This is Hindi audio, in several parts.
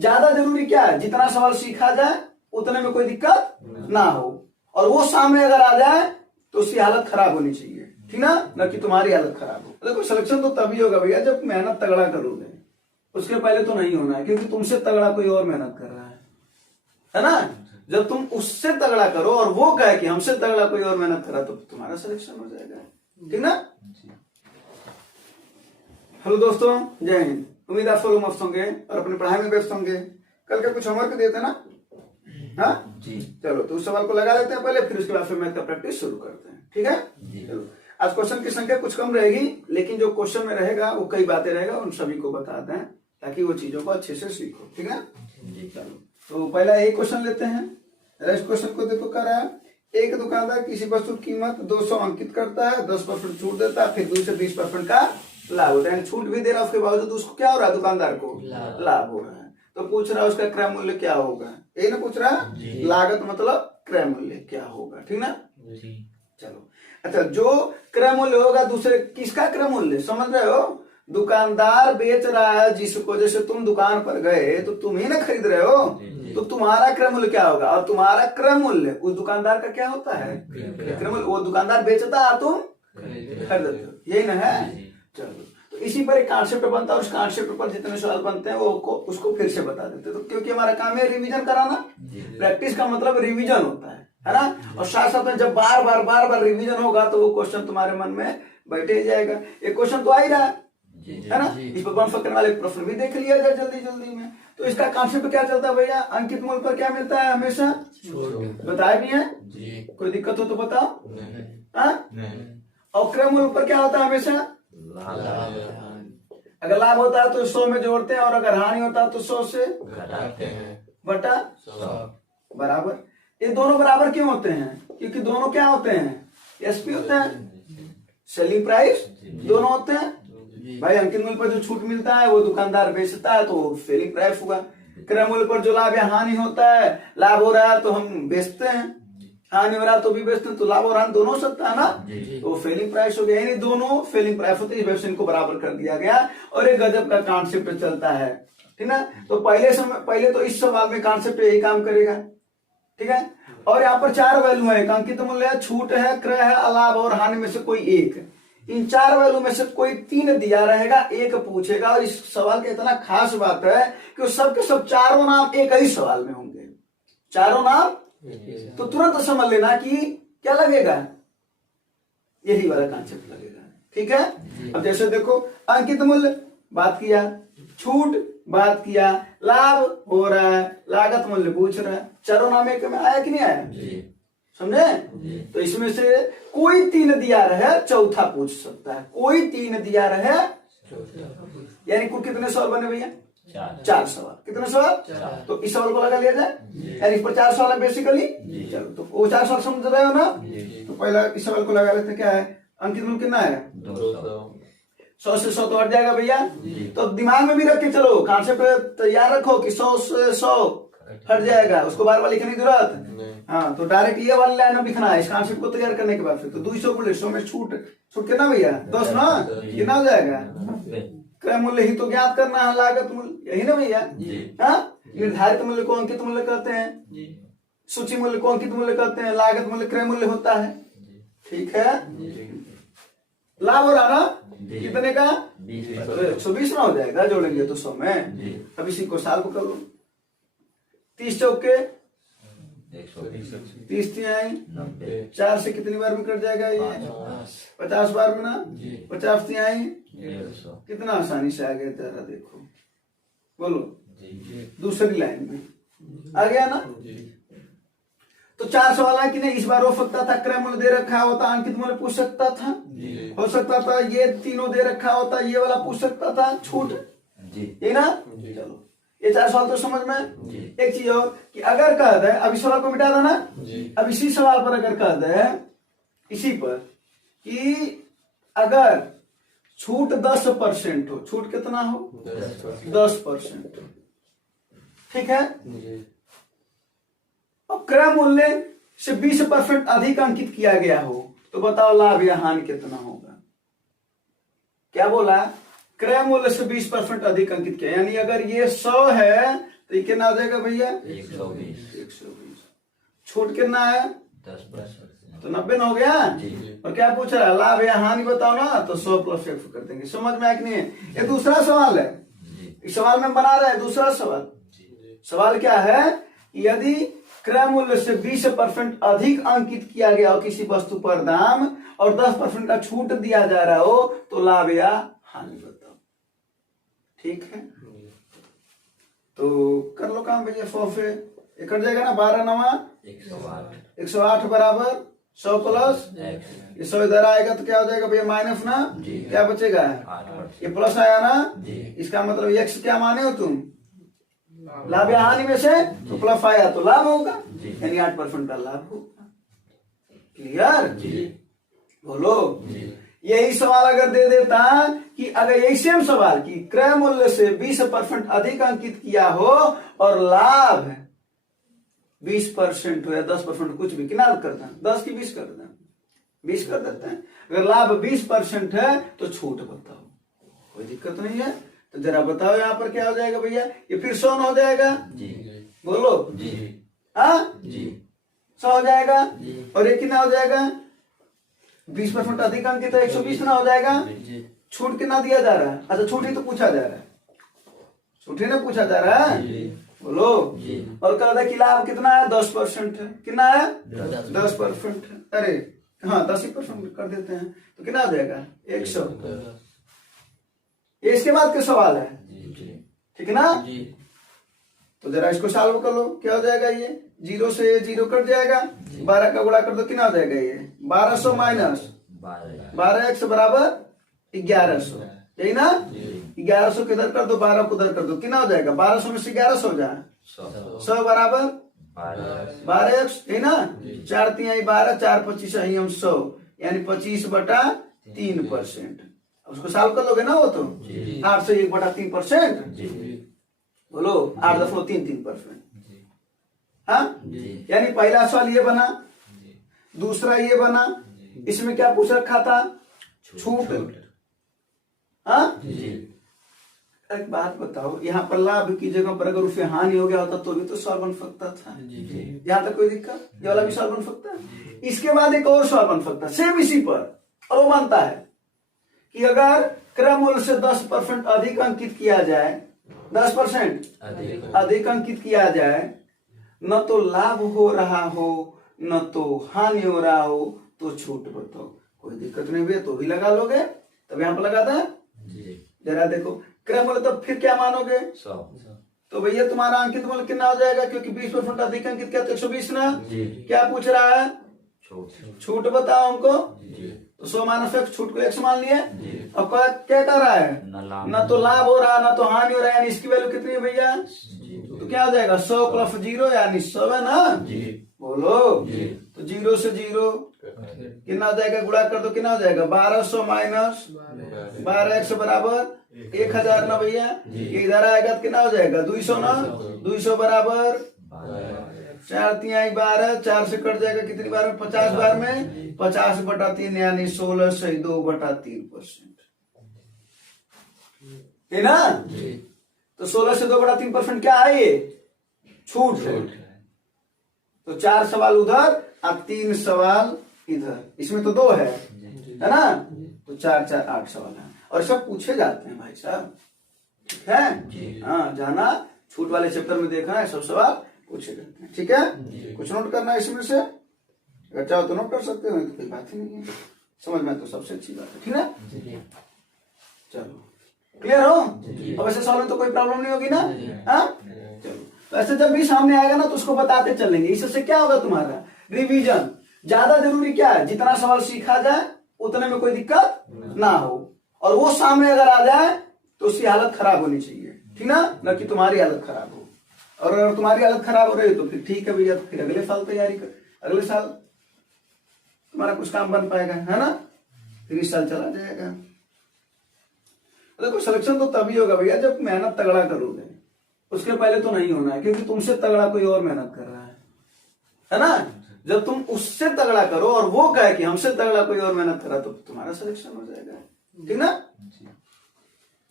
ज्यादा जरूरी क्या है, जितना सवाल सीखा जाए उतने में कोई दिक्कत ना हो, और वो सामने अगर आ जाए तो उसकी हालत खराब होनी चाहिए, ठीक ना, न कि तुम्हारी हालत खराब हो। देखो सिलेक्शन तो तभी होगा भैया जब मेहनत तगड़ा करोगे, उसके पहले तो नहीं होना है, क्योंकि तुमसे तगड़ा कोई और मेहनत कर रहा है ना। जब तुम उससे तगड़ा करो और वो कहे कि हमसे तगड़ा कोई और मेहनत करा, तो तुम्हारा सिलेक्शन हो जाएगा, ठीक ना। हेलो दोस्तों, जय हिंद। उम्मीद आप सब लोग मस्त होंगे और अपनी पढ़ाई में व्यस्त होंगे। कल का कुछ होमवर्क देते ना, हाँ जी। चलो तो उस सवाल को लगा लेते हैं पहले, फिर उसके बाद फिर मैथ का प्रैक्टिस शुरू करते हैं, ठीक है जी। चलो आज क्वेश्चन की संख्या कुछ कम रहेगी, लेकिन जो क्वेश्चन में रहेगा वो कई बातें रहेगा, उन सभी को बता दें ताकि वो चीजों को अच्छे से सीखो, ठीक है जी। चलो तो पहला एक क्वेश्चन लेते हैं। इस क्वेश्चन को देखो, कर रहा है एक दुकानदार किसी वस्तु की कीमत 200 अंकित करता है, 10% छूट देता है, फिर 2 से 20% का लाभ होता है। छूट भी दे रहा है, उसके बावजूद उसको क्या हो रहा है, दुकानदार को लाभ हो रहा है। तो पूछ रहा है उसका क्रय मूल्य क्या होगा, ये ना पूछ रहा है, लागत मतलब क्रय मूल्य क्या होगा, ठीक ना। चलो अच्छा, जो क्रय मूल्य होगा दूसरे, किसका क्रय मूल्य समझ रहे हो, दुकानदार बेच रहा है जिसको, जैसे तुम दुकान पर गए तो तुम ही ना खरीद रहे हो, तो तुम्हारा क्रय मूल्य क्या होगा, और तुम्हारा क्रय मूल्य उस दुकानदार का क्या होता है, क्रय मूल्य। वो दुकानदार बेचता है, तुम खरीदते हो, यही ना है। चलो तो इसी पर एक कॉन्सेप्ट बनता है, उस कॉन्सेप्ट पर जितने सवाल बनते हैं वो उसको फिर से बता देते हैं। तो क्योंकि हमारा काम है रिवीजन कराना, प्रैक्टिस का मतलब रिवीजन होता है ना। और साथ साथ में जब बार बार रिवीजन होगा तो वो क्वेश्चन तुम्हारे मन में बैठे ही जाएगा। एक क्वेश्चन तो आ ही रहा है ना, इस पर कौन करने वाले प्रश्न भी देख लिया जाए जल्दी जल्दी में। तो इसका कॉन्सेप्ट क्या चलता है भैया, अंकित मूल्य पर क्या मिलता है हमेशा, बताए भी है, कोई दिक्कत हो तो बताओ। और क्रय मूल्य पर क्या होता है हमेशा, अगर लाभ होता है तो 100 में जोड़ते हैं, और अगर हानि होता है तो 100 से घटाते हैं बटा 100 बराबर। ये दोनों बराबर क्यों होते हैं, क्योंकि दोनों क्या होते हैं, एसपी होते हैं, सेलिंग प्राइस दोनों होते हैं भाई। अंकित मूल्य पर जो छूट मिलता है वो दुकानदार बेचता है तो सेलिंग प्राइस होगा। क्रय मूल्य पर जो लाभ या हानि होता है, लाभ हो रहा है तो हम बेचते हैं, हानि हो रहा तो भी बेचते हैं, तो लाभ और हानि दोनों हो सकता है ना, तो फेलिंग प्राइस हो गया, यानी दोनों फेलिंग प्राइस होते हैं। इस वजह से इनको बराबर कर दिया गया, और एक गजब का कॉन्सेप्ट चलता है, ठीक ना। तो पहले तो इस सवाल में कॉन्सेप्ट यही काम करेगा, ठीक है। और यहाँ पर 4 वैल्यू है, अंकित मूल्य है, छूट है, क्रय है, लाभ और हानि में से कोई एक। इन 4 वैल्यू में से कोई 3 दिया रहेगा, एक पूछेगा। और इस सवाल का इतना खास बात है कि सब के सब चारों नाम एक ही सवाल में होंगे, चारों नाम। तो तुरंत समझ लेना कि क्या लगेगा, यही वाला कॉन्सेप्ट लगेगा, ठीक है। अब जैसे देखो, अंकित मूल्य बात किया, छूट बात किया, लाभ हो रहा है, लागत मूल्य पूछ रहा है, चारों नाम एक में आया कि नहीं आया, समझे। तो इसमें से कोई 3 दिया रहे, चौथा पूछ सकता है, कोई 3 दिया रहे, यानी कुल कितने सवाल बने भैया, 4 सवाल। कितने सवाल, तो इस सवाल को लगा लिया जाए, यानी इस पर 4 सवाल है बेसिकली। चलो तो वो 4 सवाल समझ रहे हो ना। तो पहला इस सवाल को लगा लेते, क्या है, अंकित मूल्य कितना है, 100 से 100 तो हट जाएगा भैया। तो दिमाग में भी रख के चलो, कॉन्सेप्ट तैयार रखो कि 100 से 100 हट जाएगा, उसको बार बार लिखने की जरूरत। हाँ, तो डायरेक्ट ये वाला लाइन में लिखना है इस कॉन्सेप्ट को तैयार करने के बाद। फिर तो 200 को 100 में छूट कितना भैया, 10 ना, कितना हो जाएगा, क्रय मूल्य ही तो ज्ञात करना है, लागत मूल्य यही ना भैया। हाँ, निर्धारित मूल्य को अंकित मूल्य कहते हैं, सूची मूल्य को अंकित मूल्य कहते हैं, लागत मूल्य क्रय मूल्य होता है, ठीक है। लाभ हो रहा ना, कितने का, 120 ना हो जाएगा, जोड़ेंगे तो 100 में। अब इसी को साल को कर लो, 30 चौके 30 आई, 4 से कितनी बार में कट जाएगा ये, 50 बार में ना, 50 आई, कितना आसानी से आ गया तेरा, देखो बोलो, दूसरी लाइन में आ गया ना। तो 4 सवाल है कि नहीं, इस बार हो सकता था क्रय मूल्य दे रखा होता, अंकित मूल्य पूछ सकता था, हो सकता था ये तीनों दे रखा होता, ये वाला पूछ सकता था, छूट, ये ना। चलो ये 4 सवाल तो समझ में। एक चीज और कि अगर कह दे, अब इस सवाल को मिटा देना, अब इसी सवाल पर अगर कह दे, इसी पर कि अगर छूट 10% हो, छूट कितना हो, 10%, ठीक है। और क्रय मूल्य से 20% अधिक अंकित किया गया हो, तो बताओ लाभ या हानि कितना होगा। क्या बोला, क्रय मूल्य से 20% अधिक अंकित किया, यानी अगर ये 100 है तो ये कितना हो जाएगा भैया? 120। छूट कितना है? 10%। तो 90 हो गया। और क्या पूछ रहा है? लाभ या हानि बताओ ना, तो 100 + F कर देंगे। समझ में आया कि नहीं है? ये दूसरा सवाल है, इस सवाल में बना रहा है दूसरा सवाल। सवाल क्या है? यदि क्रय मूल्य से 20% अधिक अंकित किया गया हो किसी वस्तु पर दाम और 10% का छूट दिया जा रहा हो तो लाभ या हानि बताओ। ठीक है, तो कर लो काम भैया। 100 से ये कट जाएगा ना, 12 9 108 बराबर 100 प्लस ये 100 इधर आएगा तो क्या हो जाएगा भैया? माइनस ना, क्या बचेगा? ये प्लस आया ना, इसका मतलब x क्या माने हो तुम? लाभ या हानि में से तो प्लस आया तो लाभ होगा, यानी 8% का लाभ होगा। क्लियर? बोलो। यही सवाल अगर दे देता कि अगर यही सेम सवाल कि क्रय मूल्य से 20% अधिक अंकित किया हो और लाभ 20% हो या 10% कुछ भी, कितना कर दें? 10 की 20 कर दें, 20 कर देते हैं। अगर लाभ 20% है तो छूट बताओ, कोई दिक्कत नहीं है। तो जरा बताओ यहाँ पर क्या हो जाएगा भैया? ये फिर 100 हो जाएगा। बोलो। हाँ 100 हो जाएगा। और ये कितना हो जाएगा? 20% अधिक अंकित है, 120 ना हो जाएगा। छूट कितना दिया जा रहा है? अच्छा छूट ही तो पूछा जा रहा है, छूट ही ना पूछा जा रहा है। बोलो। और कह रहा कि लाभ कितना है? 10% है। कितना है? 10% है। अरे हाँ 10% कर देते हैं तो कितना हो जाएगा? 100। ये इसके बाद के सवाल है, ठीक है ना? तो जरा इसको सॉल्व कर लो। क्या हो जाएगा? ये 0 से 0 कट जाएगा, 12 का गुणा कर दो, कितना हो जाएगा? ये 1200 माइनस 12x बराबर 1100, यही ना? 1100 को इधर कर दो, 12 को उधर कर दो, कितना हो जाएगा? 1200 में से 1100 हो जाए 100 बराबर 12x, यही ना? 4 3 12, 4 25 हम 100, यानी 25/3%। उसको सॉल्व कर लोगे ना वो तो 8 से 1/3%। बोलो 8 दफो 3%। हाँ, यानी पहला सवाल ये बना, दूसरा ये बना। इसमें क्या पूछ रखा था? छूट। हाँ, एक बात बताओ, यहाँ पर लाभ की जगह पर अगर उसे हानि हो गया होता तो भी तो सवाल बन सकता था। यहाँ तक कोई दिक्कत? ये वाला भी सवाल बन सकता है। इसके बाद एक और सवाल बन सकता है सेम इसी पर, और वो बनता है कि अगर क्रय मूल्य से 10% अधिक अंकित किया जाए, 10% अधिक अंकित किया जाए, न तो लाभ हो रहा हो न तो हानि हो रहा हो, तो छूट बताओ। कोई दिक्कत नहीं भैया, तो भी लगा लोगे। तब यहाँ पर लगाता है। जरा देखो क्रय मूल्य, तो फिर क्या मानोगे? 100। तो भैया तुम्हारा अंकित मूल्य कितना हो जाएगा? क्योंकि 20% अधिक अंकित किया तो 120 ना। क्या पूछ रहा है? छूट बताओ हमको। तो 100 माइनस x, छूट को x मान लिया। अब क्या कर रहा है? न तो लाभ हो रहा न तो हानि हो रहा है, यानी इसकी वैल्यू कितनी है भैया? तो क्या हो जाएगा? 100 + 0 यानी 100 है ना। बोलो। तो 0 से 0 कितना हो जाएगा? गुणा कर दो, कितना हो जाएगा? 1200 माइनस 12x बराबर 1000 ना भैया। ये इधर आएगा तो कितना हो जाएगा? 200 ना। 200 बराबर 4 3 12, 4 से कट जाएगा कितनी बार में? 50 बार में 50/3 यानी 16 से 2/3%, है ना? तो 16 से 2/3% क्या है? ये छूट है। तो 4 सवाल उधर और 3 सवाल इधर, इसमें तो 2 है ना? तो 4 4 8 सवाल है, और सब पूछे जाते हैं भाई साहब, ठीक है? हाँ, जाना छूट वाले चैप्टर में देखना है, सब सवाल पूछे जाते हैं, ठीक है? कुछ नोट करना है इसमें से, अगर चाहो तो नोट कर सकते हो, तो कोई बात ही नहीं है। समझ में तो सबसे अच्छी बात है, ठीक है? चलो क्लियर हो? अब ऐसे सवाल में तो कोई प्रॉब्लम नहीं होगी ना? हाँ चलो, ऐसे जब भी सामने आएगा ना तो उसको बताते चलेंगे। इससे क्या होगा? तुम्हारा रिवीजन ज्यादा जरूरी क्या है? जितना सवाल सीखा जाए उतने में कोई दिक्कत ना हो, और वो सामने अगर आ जाए तो उसकी हालत खराब होनी चाहिए, ठीक ना? न कि तुम्हारी हालत खराब हो। और अगर तुम्हारी हालत खराब हो रही है तो फिर ठीक है भैया, फिर अगले साल तैयारी कर, अगले साल तुम्हारा कुछ काम बन पाएगा, है ना? फिर इस साल चला जाएगा। देखो सिलेक्शन तो तभी होगा भैया जब मेहनत तगड़ा करोगे, उसके पहले तो नहीं होना है, क्योंकि तुमसे तगड़ा कोई और मेहनत कर रहा है ना? जब तुम उससे तगड़ा करो और वो कहे कि हमसे तगड़ा कोई और मेहनत करा, तो तुम्हारा सिलेक्शन हो जाएगा, ठीक ना?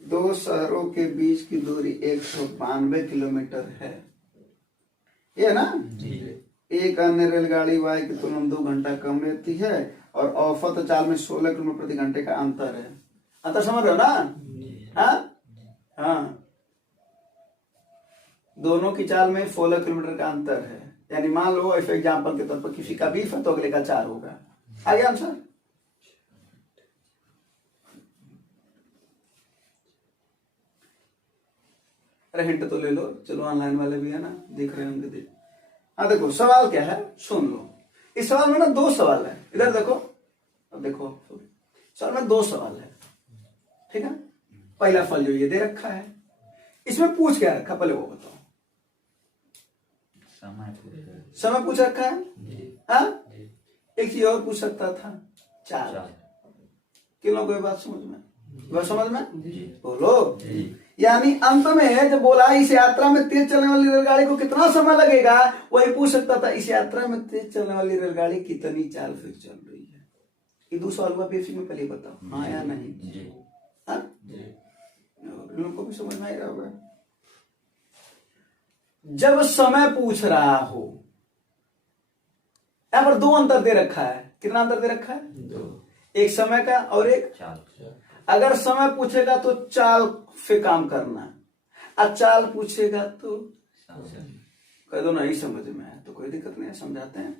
दो शहरों के बीच की दूरी 192 किलोमीटर है, ये ना। एक अन्य रेलगाड़ी वाई की तुलना में 2 घंटा कम लेती है और औसत चाल में 16 किलोमीटर प्रति घंटे का अंतर है। अंतर समझ रहे हो ना? हाँ, दोनों की चाल में 16 किलोमीटर का अंतर है। यानी मान लो ऐसे एग्जाम्पल के तौर पर किसी का 20 है तो अगले का 4 होगा। आ गया आंसर? अरे हिंट तो ले लो, चलो ऑनलाइन वाले भी है ना, देख रहे होंगे। देख, हाँ देखो सवाल क्या है, सुन लो। इस सवाल में ना 2 सवाल है, इधर देखो। अब देखो सवाल में 2 सवाल है, ठीक है। पहला फल जो ये दे रखा है, इसमें पूछ क्या रखा पहले वो बताओ। समय पूछ रखा है। हाँ, एक चीज और पूछ सकता था, चाल। किन लोगों को ये बात समझ में? बात समझ में? बोलो। यानी अंत में जब बोला इस यात्रा में तेज चलने वाली रेलगाड़ी को कितना समय लगेगा, वही पूछ सकता था इस यात्रा में तेज चलने वाली रेलगाड़ी कितनी चाल से चल रही है। ये 2 सवाल हुआ बेसिक में, पहले बताओ हाँ या नहीं। हाँ, लोगों को भी समझ में आ रहा होगा। जब समय पूछ रहा हो, यहां पर 2 अंतर दे रखा है। कितना अंतर दे रखा है? 2। एक समय का और एक चाल। अगर समय पूछेगा तो चाल से काम करना, और चाल पूछेगा तो कह दो नहीं समझ में है तो कोई दिक्कत नहीं है, समझाते हैं।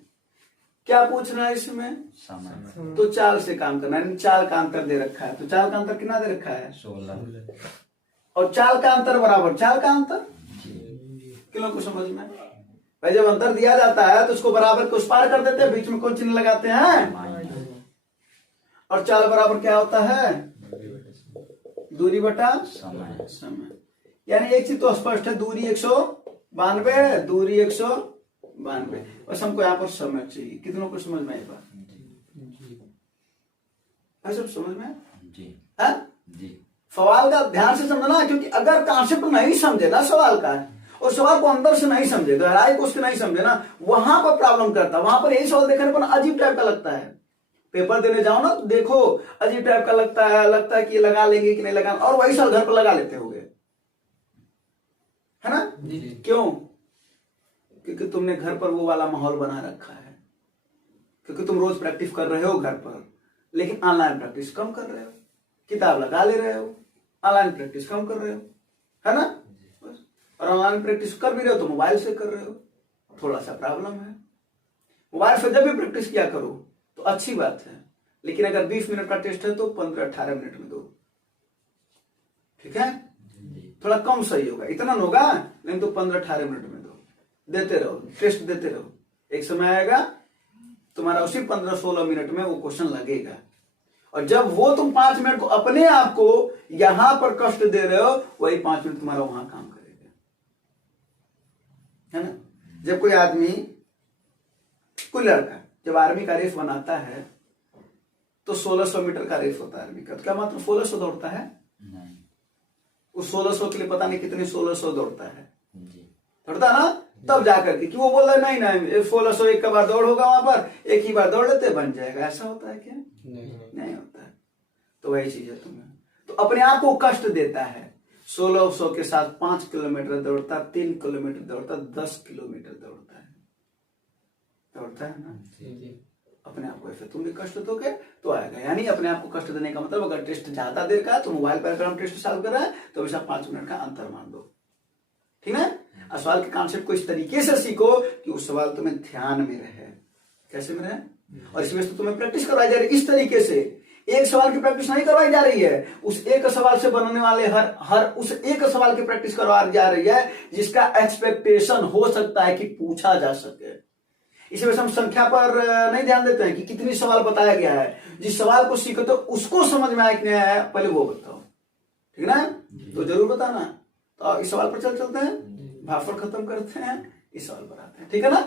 क्या पूछना है इसमें? समय। तो चाल से काम करना, चाल का अंतर दे रखा है। तो चाल का अंतर कितना दे रखा है? 16। और चाल का अंतर बराबर चाल का अंतर। किलों को समझ में? भाई जब अंतर दिया जाता है तो उसको बराबर को उस पार कर देते हैं, बीच में कौन चिन्ह लगाते हैं? और चाल बराबर क्या होता है? दूरी बटा समय। यानी एक चीज तो स्पष्ट है, दूरी 192 है, दूरी 192। बस हमको यहाँ पर समय चाहिए। कितनों को समझ में आई बात? सब समझ में? जी। सवाल का ध्यान से समझना, क्योंकि अगर कॉन्सेप्ट नहीं समझे ना सवाल का, और सवाल को अंदर से नहीं समझे, गहराई को उसके नहीं समझे ना, वहां पर प्रॉब्लम करता है। वहां पर यही सवाल देखने पर अजीब टाइप का लगता है। पेपर देने जाओ ना तो देखो अजीब टाइप का लगता है कि ये लगा लेंगे कि नहीं लगा, और वही सवाल घर पर लगा लेते होंगे, है ना? क्यों? क्योंकि तुमने घर पर वो वाला माहौल बना रखा है, क्योंकि तुम रोज प्रैक्टिस कर रहे हो घर पर, लेकिन ऑनलाइन प्रैक्टिस कम कर रहे हो। किताब लगा ले रहे हो, ऑनलाइन प्रैक्टिस कम कर रहे हो, है ना? और ऑनलाइन प्रैक्टिस कर भी रहे हो तो मोबाइल से कर रहे हो, थोड़ा सा प्रॉब्लम है। मोबाइल से जब भी प्रैक्टिस किया करो तो अच्छी बात है, लेकिन अगर 20 मिनट का टेस्ट है तो 15-18 मिनट में दो, ठीक है? थोड़ा कम सही होगा, इतना होगा नहीं तो 15-18 मिनट में दो। देते रहो, टेस्ट देते रहो, एक समय आएगा तुम्हारा उसी 15-16 मिनट में वो क्वेश्चन लगेगा। और जब वो तुम 5 मिनट को अपने आप को यहां पर कष्ट दे रहे हो, वही 5 मिनट तुम्हारा वहां काम करेगा, है ना? जब कोई आदमी, कोई लड़का जब आर्मी का रेस बनाता है तो 1600 मीटर का रेस होता है आर्मी का, तो क्या मात्र 1600 दौड़ता है? नहीं। उस 1600 के लिए पता नहीं कितने 1600 दौड़ता है, दौड़ता ना, तब जाकर के कि वो बोल रहा है नहीं 1600 एक का बार दौड़ होगा, वहां पर एक ही बार दौड़ लेते बन जाएगा। ऐसा होता है क्या? नहीं होता है। तो वही चीज है तुम्हें, तो अपने आप को कष्ट देता है। 1600 के साथ 5 किलोमीटर दौड़ता, 3 किलोमीटर दौड़ता, 10 किलोमीटर दौड़ता है ना? अपने आप को ऐसे तुम भी कष्ट दोगे तो आएगा। यानी अपने आप को कष्ट देने का मतलब, अगर टेस्ट ज्यादा देर का है तो मोबाइल पर अगर हम टेस्ट सॉल्व कर रहे हैं तो हमेशा 5 मिनट का अंतर मान दो, ठीक है? सवाल के कॉन्सेप्ट को इस तरीके से सीखो कि उस सवाल तुम्हें ध्यान में रहे। कैसे में रहे? और इसमें तो तुम्हें प्रैक्टिस करवाई जा रही है इस तरीके से। एक सवाल की प्रैक्टिस नहीं करवाई जा रही है, उस एक सवाल से बनने वाले हर उस एक सवाल की प्रैक्टिस करवाई जा रही है जिसका एक्सपेक्टेशन हो सकता है कि पूछा जा सके। इसी वजह से हम संख्या पर नहीं ध्यान देते हैं कि कितनी सवाल बताया गया है। जिस सवाल को सीखो तो उसको समझ में आया कि नहीं आया, पहले वो बताओ, ठीक है ना? तो जरूर बताना। तो इस सवाल पर चलते हैं, भाषण खत्म करते हैं, इस सवाल पर आते हैं, ठीक है ना?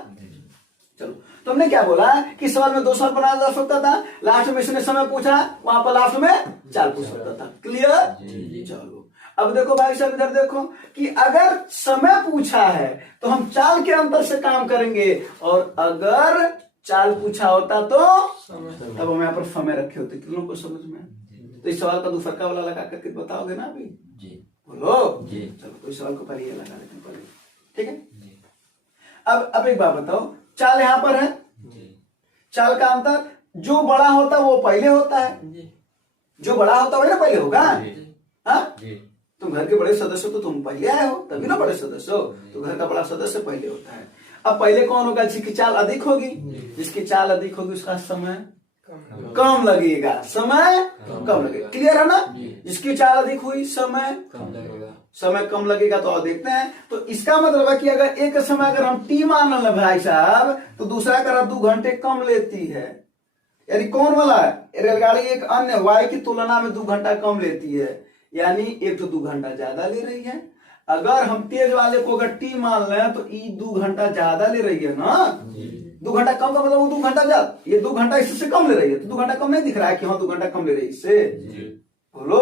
चलो, तो हमने क्या बोला कि सवाल में 2 सवाल बनाया जा सकता था, लास्ट में इसने समय पूछा, वहां पर लास्ट में चाल पूछ सकता था। क्लियर? चलो अब देखो भाई साहब, इधर देखो कि अगर समय पूछा है तो हम चाल के अंतर से काम करेंगे, और अगर चाल पूछा होता तो तब हम यहाँ पर समय रखे होते। कितनों को समझ में? तो इस सवाल का दूसरा वाला लगा करके बताओगे ना अभी? जी। बोलो जी। चलो तो इस सवाल को पहले ये लगा लेते हैं पहले, ठीक है। अब एक बात बताओ, चाल यहाँ पर है, चाल का अंतर जो बड़ा होता है वो पहले होता है, जो बड़ा होता है वही ना पहले होगा। हाँ, तुम घर के बड़े सदस्य हो तो तुम पहले आए हो, तभी ना बड़े सदस्य हो, तो घर का बड़ा सदस्य पहले होता है। अब पहले कौन होगा? जिसकी चाल अधिक होगी, जिसकी चाल अधिक होगी उसका समय कम लगेगा, समय कम लगेगा। क्लियर है ना? जिसकी चाल अधिक हुई समय कम लगेगा। तो और देखते हैं, तो इसका मतलब है कि अगर एक समय अगर हम टी मान लें भाई साहब, तो दूसरा करा 2 घंटे कम लेती है। यानी कौन वाला है? रेलगाड़ी एक अन्य वाई की तुलना में 2 घंटा कम लेती है, यानी एक तो 2 घंटा ज्यादा ले रही है। अगर हम तेज वाले को अगर टी मान लें तो ये 2 घंटा ज्यादा ले रही है ना। 2 घंटा कम का मतलब वो 2 घंटा ज्यादा, ये 2 घंटा इससे कम ले रही है, तो 2 घंटा कम नहीं दिख रहा है कि हाँ 2 घंटा कम ले रही है इससे। बोलो,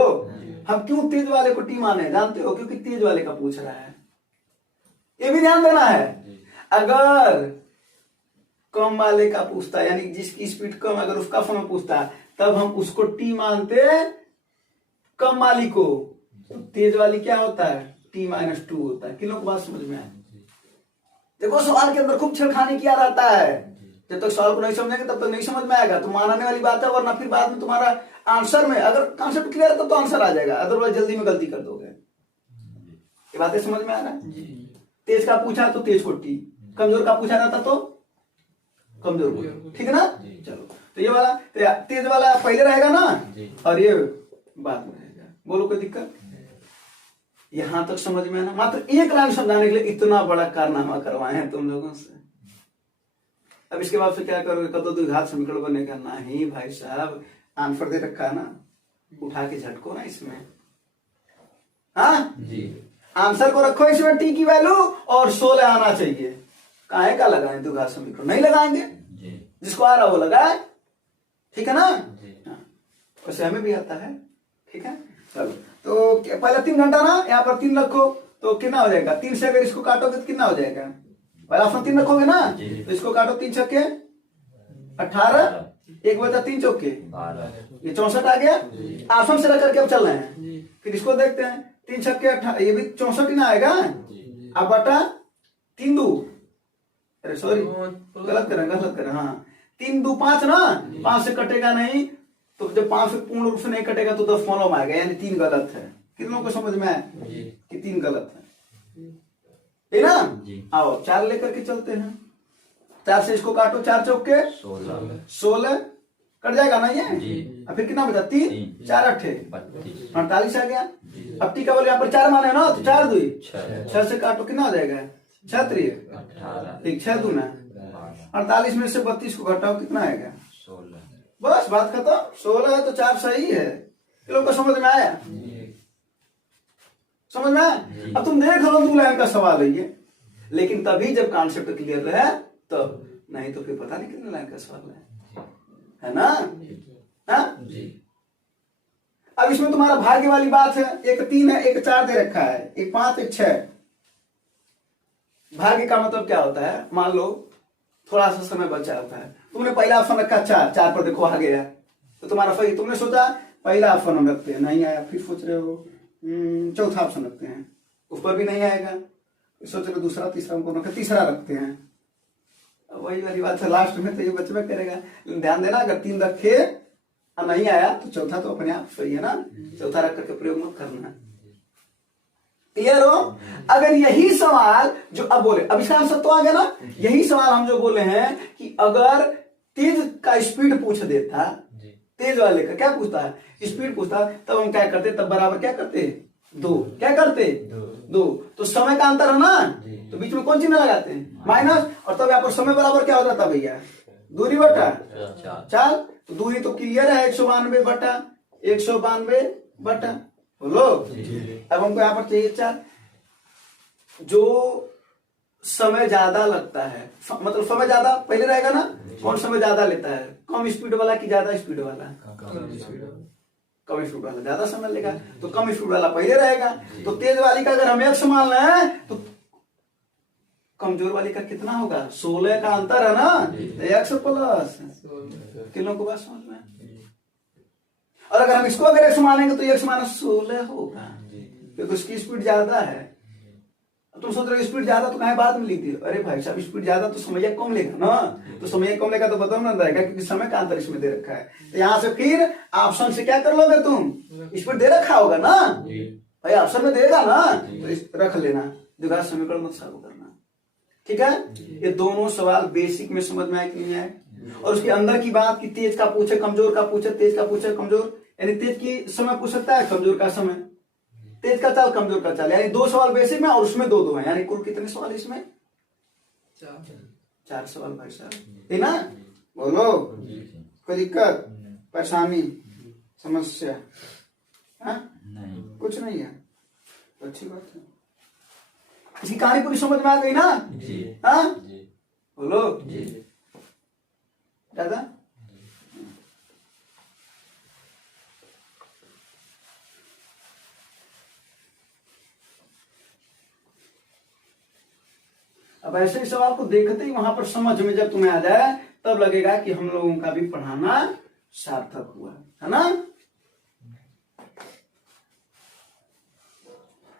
हम क्यों तेज वाले को टी माने जानते हो? क्योंकि तेज वाले का पूछ रहा है, ये भी ध्यान देना है। अगर कम वाले का पूछता, यानी जिसकी स्पीड कम, अगर उसका समय पूछता, तब हम उसको टी मानते कम वाली को। तो तेज वाली क्या होता है? T-2 होता है। किलो को बात समझ में आए? देखो सवाल के अंदर खूब छेड़खानी किया रहता है, जब तक सवाल को नहीं समझेंगे तब तक नहीं समझ में आएगा। तो मानने वाली बात है, वरना फिर बाद में तुम्हारा आंसर में अगर कॉन्सेप्ट क्लियर है तो आंसर आ जाएगा, अदरवाइज जल्दी में गलती कर दोगे। ये बातें समझ में आ रहा है? तेज का पूछा तो तेज को टी, कमजोर का पूछा जाता तो कमजोर को, ठीक है ना? चलो, तो ये वाला तेज वाला पहले रहेगा ना, और ये बाद में रहेगा। बोलो कोई दिक्कत? यहां तक समझ में आना? मात्र एक लाइन समझाने के लिए इतना बड़ा कारनामा करवाए हैं तुम लोगों से। अब इसके बाद से क्या करोगे? कदो द्विघात समीकरण बनेगा? नहीं भाई साहब, आंसर दे रखा है ना, उठा के झटको ना इसमें। हाँ जी, आंसर को रखो इसमें, टी की वैल्यू और 16 आना चाहिए। काहे का लगाएं द्विघात समीकरण? नहीं लगाएंगे, जिसको आ रहा वो लगाए, ठीक है ना? वैसे हमें भी आता है, ठीक है। चलो, तो पहले 3 घंटा ना, यहाँ पर 3 रखो तो कितना हो जाएगा? 3 से अगर इसको काटोगे तो कितना हो जाएगा? पहले ऑप्शन 3 रखोगे ना, तो इसको काटो 3 छक्के 18, 1 बचा 3 चौके, ये 64 आ गया। ऑप्शन से रख करके अब चल रहे हैं, फिर इसको देखते हैं। 3 छक्के 18, ये भी 64 ही ना आएगा। अब बटा 3 2, अरे सॉरी गलत करें, हाँ 3 2 5 ना, 5 से कटेगा नहीं, तो जब 5 से पूर्ण रूप से नहीं कटेगा तो 10 फॉलो में आएगा, यानी 3 गलत है। कितनों को समझ में आया कि 3 गलत है ना? आओ 4 लेकर के चलते हैं। 4 से इसको काटो, 4 चौके 16 कट जाएगा ना ये। अब फिर कितना बचा? 3 4 8 48 आ गया। अब टी का बोले यहाँ पर 4 माने ना, तो 4 2 6 से काटो, कितना हो जाएगा? 6 3 एक 6 2 48 में से 32 को घटाओ, कितना आएगा? 16। बस बात खत्म। 16 है तो 4 सही है। लोग को समझ में आया? समझ में आया? अब तुम देख लो 2 लाइन का सवाल है ये, लेकिन तभी जब कॉन्सेप्ट क्लियर है तो, नहीं तो फिर पता नहीं कितने लाइन का सवाल है ना? हाँ? अब इसमें तुम्हारा भाग्य वाली बात है, एक 3 है, एक 4 दे रखा है, एक 5 एक 6। भाग्य का मतलब क्या होता है? मान लो थोड़ा सा समय बचा होता है, तुमने पहला ऑप्शन रखा 4 पर देखो आ गया, तो तुम्हारा सही। तुमने सोचा पहला ऑप्शन हम रखते हैं, नहीं आया, फिर सोच रहे हो चौथा ऑप्शन रखते हैं, उस पर भी नहीं आएगा, सोच रहे दूसरा तीसरा हमको रखते, तीसरा रखते हैं। वही वाली बात है, लास्ट में तो ये बचबे करेगा। ध्यान देना, अगर 3 रखे और नहीं आया तो चौथा तो अपने आप सही है ना, चौथा रख करके प्रयोग मत करना। क्लियर हो? अगर यही सवाल जो अब बोले, अब इसका आंसर तो आ गया ना। यही सवाल हम जो बोले हैं कि अगर तेज का स्पीड पूछ देता, तेज वाले का क्या पूछता है? स्पीड पूछता, तब हम क्या करते? तब बराबर क्या करते? 2। क्या करते? 2। तो समय का अंतर है ना, तो बीच में कौन चिन्ह लगाते हैं? माइनस। और तब यहाँ पर समय बराबर क्या हो जाता भैया? दूरी बटा चाल। तो दूरी तो क्लियर है, 192 बटा 192 बटा, बोलो। अब हमको यहाँ पर चाहिए 4। जो समय ज्यादा लगता है, मतलब समय ज्यादा पहले रहेगा ना। कौन समय ज्यादा लेता है? कम स्पीड वाला कि ज्यादा स्पीड वाला? कम स्पीड वाला ज्यादा समय लेगा, तो कम स्पीड वाला पहले रहेगा। तो तेज वाली का अगर हम x मान लें तो कमजोर वाली का कितना होगा? 16 का अंतर है ना, x प्लस। किन लोगों को बात समझ में? और अगर हम इसको अगर x मानेंगे तो x माइनस 16 होगा, क्योंकि उसकी स्पीड ज्यादा है। तुम सोच रहे हो स्पीड ज्यादा तो कहीं बाद में लिख दियो, अरे भाई साहब स्पीड ज्यादा तो समय कम लेगा ना, तो समय कम लेगा तो बदल ना रहेगा, क्योंकि समय का अंतर इसमें दे रखा है। तो यहाँ से फिर ऑप्शन से क्या कर लोगे तुम, स्पीड दे रखा होगा ना भाई, ऑप्शन में देगा ना, तो रख लेना, द्विघात समीकरण मत सॉल्व करना। ठीक है, ये दोनों सवाल बेसिक में समझ में आए कि नहीं आए। और उसके अंदर की बात कि तेज का पूछे कमजोर का पूछे, तेज का पूछे कमजोर, यानी तेज की समय पूछ सकता है, कमजोर का समय, तेज का चाल कमजोर का चाल, यानी 2 सवाल बेसिक में और उसमें 2 हैं, यानी कुल कितने सवाल इसमें 4 सवाल भाई साहब, है ना। बोलो कोई दिक्कत परेशानी समस्या नहीं, कुछ नहीं है, तो अच्छी बात है। इसकी कहानी पूरी समझ में आ गई ना। हाँ बोलो दादा। अब ऐसे ही सवाल को देखते ही वहां पर समझ में जब तुम्हें आ जाए तब लगेगा कि हम लोगों का भी पढ़ाना सार्थक हुआ, है ना।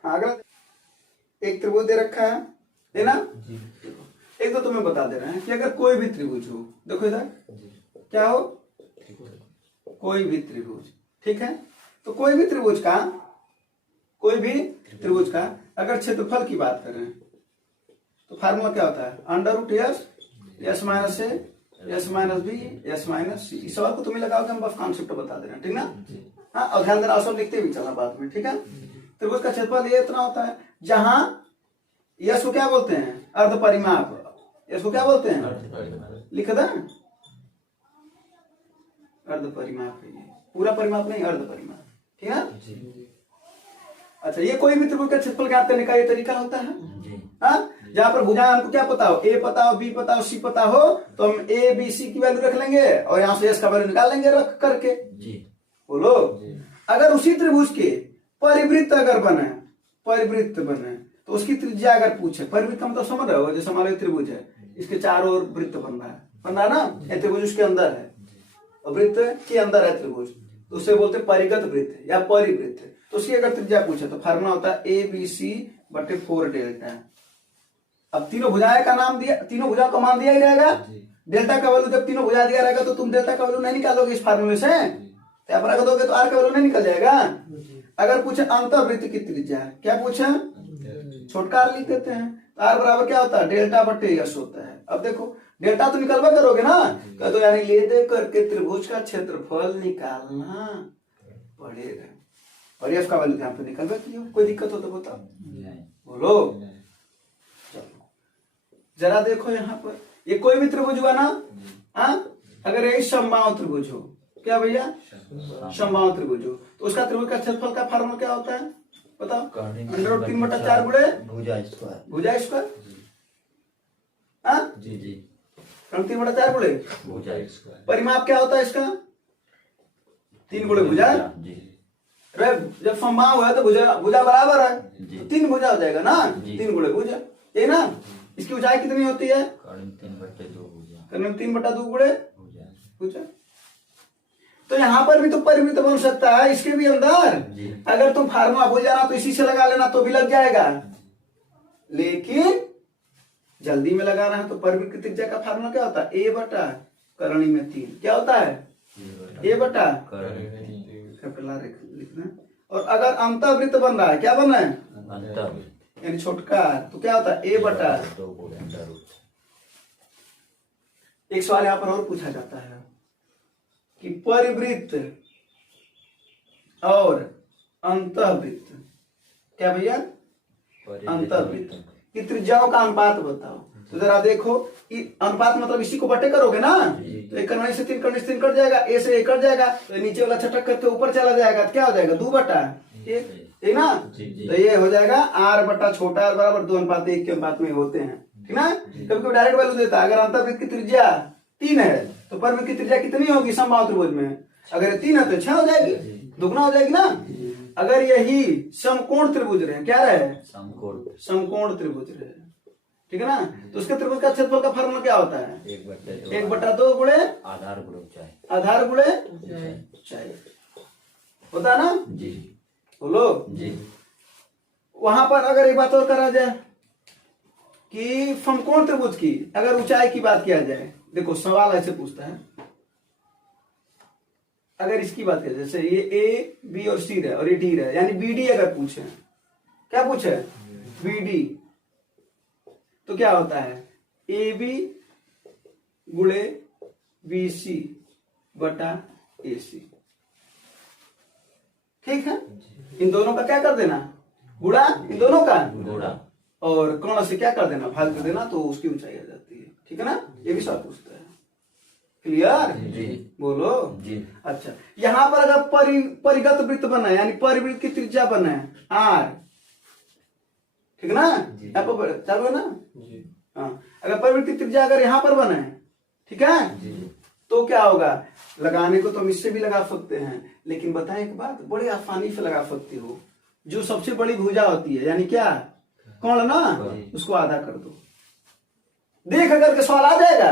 अगर एक त्रिभुज दे रखा है ना, एक तो तुम्हें बता दे रहे हैं कि अगर कोई भी त्रिभुज हो, देखो इधर क्या हो, कोई भी त्रिभुज, ठीक है, तो कोई भी त्रिभुज का अगर क्षेत्रफल की बात करें तो फार्मूला क्या होता है, under root S, S minus A, S minus B, S minus C. इस सवाल को तुम्हें लगाओगे, हम बस कॉन्सेप्ट बता दे रहे हैं, ठीक ना। हाँ, और ध्यान देना, सब लिखते भी चलना बाद में, ठीक है। त्रिभुज का क्षेत्रफल ये इतना होता है, जहां यस को क्या बोलते हैं, अर्ध परिमाप, यस को क्या बोलते हैं, लिख दे, अर्ध परिमाप है ये, पूरा परिमाप नहीं, अर्ध परिमाप, ठीक है। अच्छा, ये कोई भी त्रिभुज का क्षेत्रफल ज्ञात करने का ये तरीका होता है। हाँ, जहां पर भुजाएं हमको क्या पता हो, ए पता हो, बी पता हो, सी पता हो, तो हम ए बी सी की वैल्यू रख लेंगे और यहाँ से एस का वैल्यू निकाल लेंगे रख करके। बोलो, अगर उसी त्रिभुज के परिवृत्त अगर बने, परिवृत्त बने तो उसकी त्रिज्या अगर पूछे, परिवृत्त हम तो समझ रहे हो, जैसे हमारे त्रिभुज है, इसके चारों ओर वृत्त बन रहा है ना, ये त्रिभुज उसके अंदर है और वृत्त के अंदर है त्रिभुज, तो उसे बोलते परिगत वृत्त या परिवृत्त। तो उसकी अगर त्रिज्या पूछे तो फार्मूला होता है ए बी सी बटे 4 डेल्टा। अब तीनों भुजाएं का नाम दिया, तीनों भुजाओं का मान दिया ही रहेगा, डेल्टा का वैल्यू जब तीनों भुजा दिया रहेगा तो तुम डेल्टा का वैल्यू नहीं निकालोगे इस फार्मूले से, आप रख दोगे तो आर का वैल्यू नहीं निकल जाएगा। अगर पूछे अंतर्वृत्त की त्रिज्या, क्या पूछे, छोटका लिख देते हैं, तो आर बराबर क्या होता है, डेल्टा बटे यस होता है। अब देखो डेल्टा तो निकलवा करोगे ना, तो यानी ले दे करके त्रिभुज का क्षेत्रफल निकालना पड़ेगा, और एफ का वैल्यू यहाँ पे निकलवा किया। कोई दिक्कत हो तो बताओ, बोलो। जरा देखो यहाँ पर, ये कोई भी त्रिभुज हुआ ना, हाँ, अगर यही समबाहु त्रिभुज हो, क्या भैया, समबाहु त्रिभुज हो, तो उसका त्रिभुज का क्षेत्रफल का फार्मूला क्या होता है बताओ, अंडर रूट 3/4 गुणे भुजा स्क्वायर, हाँ जी जी, 3/4 गुणे भुजा स्क्वायर। परिमाप क्या होता है इसका, 3 गुणे भुजा। जब समबाहु है तो भुजा बराबर है, तो 3 भुजा हो जाएगा ना, 3 गुणे भुजा, ये ना। इसकी ऊंचाई कितनी होती है, करीब 3/2 गुणे भुजा। तो यहाँ पर भी तो परिवृत्त बन सकता है, इसके भी अंदर अगर तुम फार्मूला भूल जाना तो इसी से लगा लेना तो भी लग जाएगा, लेकिन जल्दी में लगाना है तो परिवृत्त की त्रिज्या का फार्मूला क्या होता है, ए बटा करणी में 3, क्या होता है, ए बटा लिखना। और अगर अंतर्वृत्त बन रहा है, क्या बन रहा है, यानी छोटका, तो क्या होता है, ए बटा। एक सवाल यहाँ पर और पूछा जाता है कि परिवृत्त और अंतःवृत्त, क्या भैया, अंतःवृत्त की त्रिज्याओं का अनुपात बताओ। तो जरा देखो, अनुपात मतलब इसी को बटे करोगे ना, तो 1 करने से 3 करने से 3 कट जाएगा, ए से 1 कट जाएगा, तो नीचे वाला छटक करके ऊपर चला जाएगा, तो क्या हो जाएगा, 2/1, ठीक ना। तो ये हो जाएगा आर बटा छोटा आर बराबर 2:1 के अनुपात में होते हैं, ठीक ना। कभी डायरेक्ट वैल्यू देता है, अगर अंतर्वृत्त की त्रिज्या 3 है तो परिवृत्त की त्रिज्या कितनी होगी समबाहु त्रिभुज में, अगर 3 है तो 6 हो जाएगी, दुगना हो जाएगी ना। अगर यही समकोण त्रिभुज रहे, क्या रहे, समकोण त्रिभुज रहे, ठीक है ना, तो उसके त्रिभुज का क्षेत्रफल का फार्मूला क्या होता है, 1/2 गुणे आधार गुणे ऊंचाई। होता है ना? जी बोलो जी। वहां पर अगर एक बात और करा जाए कि समकोण त्रिभुज की अगर ऊंचाई की बात किया जाए, देखो सवाल ऐसे पूछता है, अगर इसकी बात करें जैसे ये ए बी और सी है और ये डी है, यानी बी डी अगर पूछे, क्या पूछे? बी डी, तो क्या होता है? ए बी गुणे बी सी बटा ए सी। ठीक है, इन दोनों का क्या कर देना? गुणा, इन दोनों का गुणा, और कोण से क्या कर देना? भाग कर देना, तो उसकी ऊंचाई आ जाती है। ठीक है ना? ये भी सवाल पूछता है। क्लियर? जी बोलो जी। अच्छा, यहां पर अगर परिगत वृत्त बना है, यानी परिवृत्त की त्रिज्या बना है आर, ठीक है ना? चालू है ना? हाँ, अगर परिवृत्त की त्रिज्या अगर यहां पर बना है, ठीक है, तो क्या होगा? लगाने को तो हम इससे भी लगा सकते हैं, लेकिन बताएं एक बात, बड़े आसानी से लगा सकते हो। जो सबसे बड़ी भुजा होती है, यानी क्या? कोण ना, उसको आधा कर दो। देख अगर के सवाल आ जाएगा।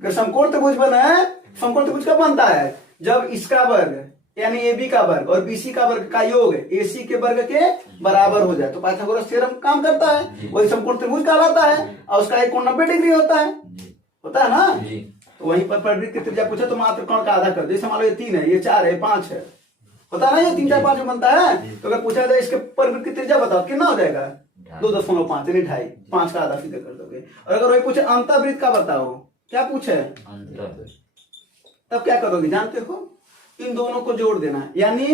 अगर समकोण त्रिभुज बना है, समकोण त्रिभुज कब बनता है? जब इसका वर्ग यानी ए बी का वर्ग और बी सी का वर्ग का योग ए सी के वर्ग के बराबर हो जाए तो पाइथागोरस थ्योरम काम करता है, वही समकोण त्रिभुज कहलाता है, और उसका एक कोण 90 डिग्री होता है ना? तो वहीं पर परिवृत्त की त्रिज्या पूछे तो मात्र कोण का आधा कर दो। जैसे मान लो ये 3 है, ये 4 है, 5 है, होता है ना? ये 3 4 5 बनता है। तो अगर पूछा जाए इसके परिवृत्त की त्रिज्या बताओ, कितना हो जाएगा? 2.5 यानी 2.5, 5 का आधा सीधे कर दोगे। और अगर वही पूछे अंतःवृत्त का बताओ, क्या पूछे? तब क्या करोगे जानते हो? इन दोनों को जोड़ देना, यानी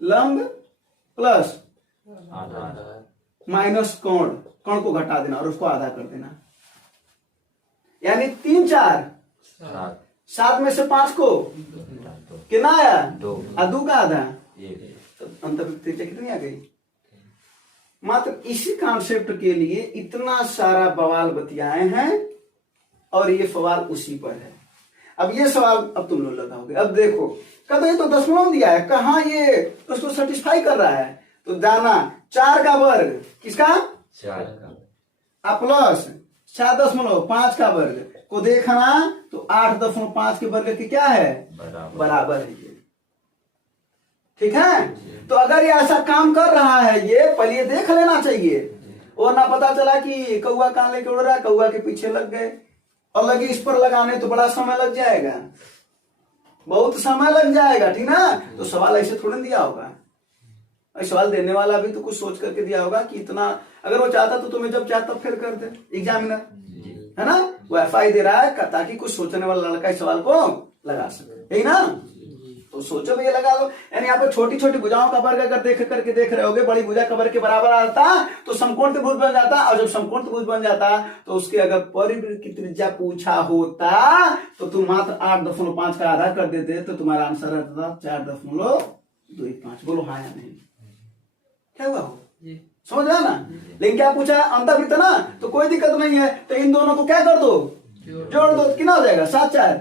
लंब प्लस माइनस कोण, कोण को घटा देना और उसको आधा कर देना, यानी 3 4 7 में से 5 को कितना आया? 2 का आधा, तो अंतर्वृत्त त्रिज्या कितनी आ गई? मात्र इसी कॉन्सेप्ट के लिए इतना सारा बवाल बतियाए हैं, और ये सवाल उसी पर है। अब ये सवाल अब तुम लोग लगाओगे। अब देखो, कब ये तो दशमलव दिया है, कहाँ ये उसको सेटिस्फाई कर रहा है? तो जाना 4 का वर्ग किसका? 4 का, प्लस 4.5 का वर्ग को देखना तो 8.5 के वर्ग की क्या है? बराबर है ये। ठीक है, तो अगर ये ऐसा काम कर रहा है, ये पहले ये देख लेना चाहिए, और ना पता चला कि कौआ कान लेके उड़ रहा है, कौआ के पीछे लग गए और लगे इस पर लगाने तो बड़ा समय लग जाएगा, बहुत समय लग जाएगा। ठीक ना? तो सवाल ऐसे थोड़ी दिया होगा, सवाल देने वाला भी तो कुछ सोच करके दिया होगा कि इतना, अगर वो चाहता तो तुम्हें जब चाहता फेल कर दे एग्जामिनर, है ना? वो एफआई दे रहा है ताकि कुछ सोचने वाला लड़का इस सवाल को लगा सके, यही ना? तो सोचो भैया लगा लो। यानी यहाँ पर छोटी छोटी भुजाओं का वर्ग अगर देख करके देख रहे होगे, बड़ी भुजा का वर्ग के बराबर आता तो समकोण त्रिभुज बन जाता, और जब समकोण त्रिभुज बन जाता तो उसके अगर परिवृत्त की त्रिज्या पूछा होता तो तुम मात्र 8.5 का आधा कर देते, तो तुम्हारा आंसर रहता 4.25। बोलो हाँ या नहीं? क्या हुआ? समझ रहा ना? लेकिन क्या पूछा? अंतर्वृत्त ना, तो कोई दिक्कत नहीं है, तो इन दोनों को क्या कर दो? जोड़ दो। कितना हो जाएगा? 7 4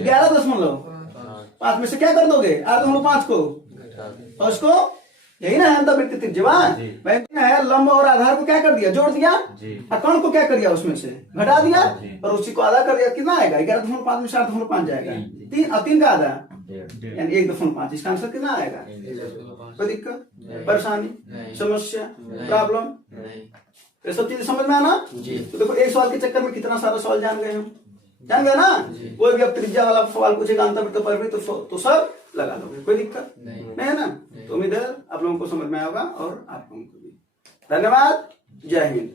11.5 में से क्या कर दोगे? 8.5 को, और उसको यही ना है अंतर्वृत्त त्रिज्या है। लंब और आधार को क्या कर दिया? जोड़ दिया, और कोण को क्या कर दिया? उसमें से घटा दिया और उसी को आधा कर दिया। कितना आएगा? 11.5 में 4.5 जाएगा, 3 का आधा यानी 1.5। इसका आंसर कितना आएगा? कोई दिक्कत, परेशानी, समस्या, प्रॉब्लम? ये सब चीजें समझ में आना? तो देखो, एक सवाल के चक्कर में कितना सारा सवाल जान गए हम, जान गए ना? कोई भी अब त्रिज्या वाला सवाल पूछेगा अंतर्वृत्त परिवृत्त तो सब लगा लोगे, कोई दिक्कत नहीं है ना? तो उम्मीद है आप लोगों को समझ में आएगा और आप लोगों को भी। धन्यवाद, जय हिंद।